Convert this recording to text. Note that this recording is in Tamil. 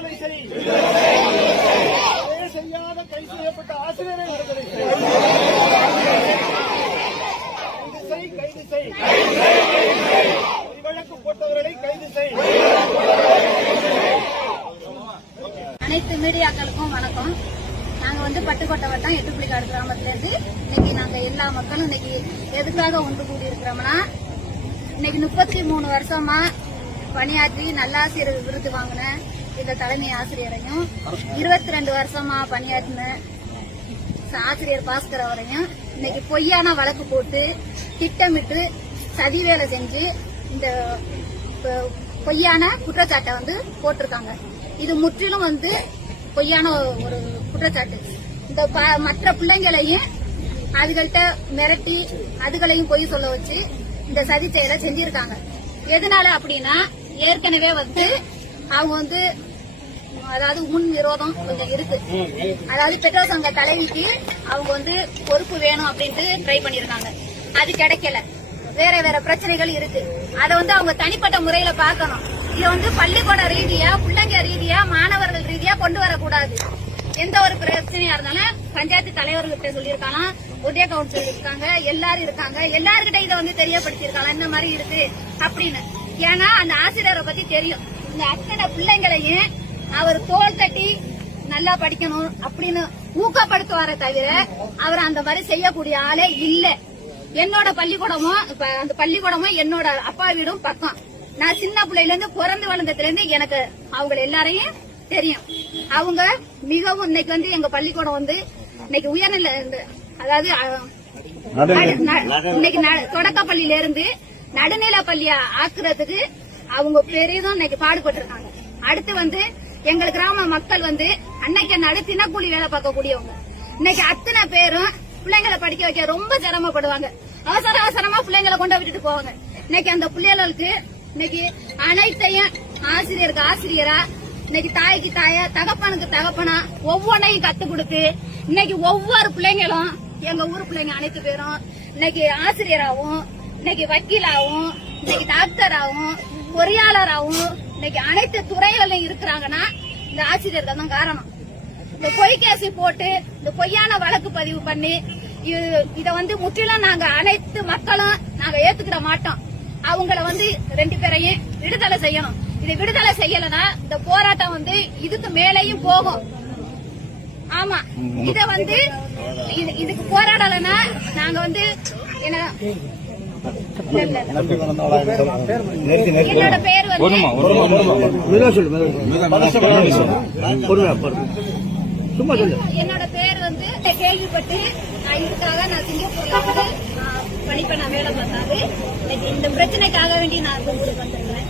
விடுதலை செய். செய்யாத கை செய்யப்பட்ட ஆசிரியரை விடுதலை செய். கைது செய் வழக்கு போட்டவர்களை கைது செய். அனைத்து மீடியாக்களுக்கும் வணக்கம். நாங்க வந்து பட்டுக்கோட்டை வட்டம் எட்டுப்புலிக்காடு கிராமத்துல இருந்து இன்னைக்கு நாங்க எல்லா மக்களும் இன்னைக்கு எதுக்காக ஒன்று கூடி இருக்கிறோம்னா இன்னைக்கு முப்பத்தி மூணு வருஷமா பணியாற்றி நல்லாசிரியர் விருது வாங்கின இந்த தலைமை ஆசிரியரையும் இருபத்தி ரெண்டு வருஷமா பணியாற்றின ஆசிரியர் பாஸ்கர் அவரையும் இன்னைக்கு பொய்யான வழக்கு போட்டு திட்டமிட்டு சதி வேலை செஞ்சு இந்த பொய்யான குற்றச்சாட்டை வந்து போட்டிருக்காங்க. இது முற்றிலும் வந்து பொய்யான ஒரு குற்றச்சாட்டு. இந்த ப- மற்ற பிள்ளைங்களையும் அதுகள்கிட்ட மிரட்டி அதுகளையும் பொய் சொல்ல வச்சு இந்த சதி செயலை செஞ்சிருக்காங்க. எதனால அப்படின்னா ஏற்கனவே வந்து அவங்க வந்து அதாவது முன் விரோதம் கொஞ்சம் இருக்கு. அதாவது பெற்றோர் சங்க தலைவிக்கு அவங்க வந்து பொறுப்பு வேணும் அப்படின்ட்டு ட்ரை பண்ணிருக்காங்க அது கிடைக்கல. வேற வேற பிரச்சனைகள் இருக்கு. அத வந்து அவங்க தனிப்பட்ட முறையில பார்க்கணும். இது வந்து பள்ளிக்கூட ரீதியா பிள்ளைங்க ரீதியா மாணவர்கள் ரீதியா கொண்டு வரக்கூடாது. எந்த ஒரு பிரச்சனையா இருந்தாலும் பஞ்சாயத்து தலைவர்கிட்ட சொல்லியிருக்காங்க ஒன்றிய கவுன்சில் இருக்காங்க எல்லாரும் இருக்காங்க. எல்லாருக்கிட்ட இதை வந்து தெரியப்படுத்திருக்காங்க இந்த மாதிரி இருக்கு அப்படின்னு. ஏன்னா அந்த ஆசிரியரை பத்தி தெரியும். இந்த அத்தனை பிள்ளைங்களையும் அவர் தோல் தட்டி நல்லா படிக்கணும் அப்படின்னு ஊக்கப்படுத்துவாரே தவிர அவர் அந்த மாதிரி செய்யக்கூடிய ஆளே இல்ல. என்னோட பள்ளிக்கூடமும் அந்த பள்ளிக்கூடமும் என்னோட அப்பா வீடும் பக்கம். நான் சின்ன பிள்ளையில இருந்து பிறந்து வளர்ந்ததுல இருந்து எனக்கு அவங்க எல்லாரையும் தெரியும். அவங்க மிகவும் இன்னைக்கு வந்து எங்க பள்ளிக்கூடம் வந்து இன்னைக்கு உயர்நிலை அதாவது இன்னைக்கு தொடக்கப்பள்ளியில இருந்து நடுநிலை பள்ளியா ஆக்குறதுக்கு அவங்க பெரிதும் இன்னைக்கு பாடுபட்டு இருக்காங்க அடுத்து வந்து எங்கள் கிராம மக்கள் வந்து அன்னைக்கு நடு தினக்கூலி வேலை பார்க்கக்கூடியவங்க. இன்னைக்கு அத்தனை பேரும் பிள்ளைங்களை படிக்க வைக்க ரொம்ப சிரமப்படுவாங்க. அவசர அவசரமா பிள்ளைங்களை கொண்டு விட்டுட்டு போவாங்க. இன்னைக்கு அந்த பிள்ளைகளுக்கு இன்னைக்கு அனைத்தையும் ஆசிரியருக்கு ஆசிரியரா இன்னைக்கு தாய்க்கு தாயா தகப்பனுக்கு தகப்பனா ஒவ்வொன்றையும் கத்து கொடுத்து இன்னைக்கு ஒவ்வொரு பிள்ளைங்களும் எங்க ஊர் பிள்ளைங்க அனைத்து பேரும் இன்னைக்கு ஆசிரியராகவும் இன்னைக்கு வக்கீலாகவும் இன்னைக்கு டாக்டராகவும் பொறியாளராகவும் இன்னைக்கு அனைத்து துறைகளிலும் இருக்கிறாங்கன்னா இந்த ஆசிரியர்கள் தான் காரணம். இந்த பொய் கேசி போட்டு இந்த பொய்யான வழக்கு பதிவு பண்ணி இது- இத வந்து முற்றிலும் நாங்க அனைத்து மக்களும் நாங்க ஏத்துக்கிற மாட்டோம். அவங்கள வந்து ரெண்டு பேரையும் விடுதலை செய்யணும். இது விடுதலை செய்யலனா இந்த போராட்டம் வந்து இதுக்கு மேலேயும் போகும். ஆமா. இத வந்து இது- இதுக்கு போராடலன்னா நாங்க வந்து என்ன என்னோட பேர் என்னோட பேர் வந்து கேள்விப்பட்டு நான் இதுக்காக நான் சிங்கப்பூர்ல வந்து படிப்பை நான் வேலை பார்த்தாரு. இன்னைக்கு இந்த பிரச்சனைக்காக வேண்டி நான் ஊருக்கு வந்திருக்கிறேன்.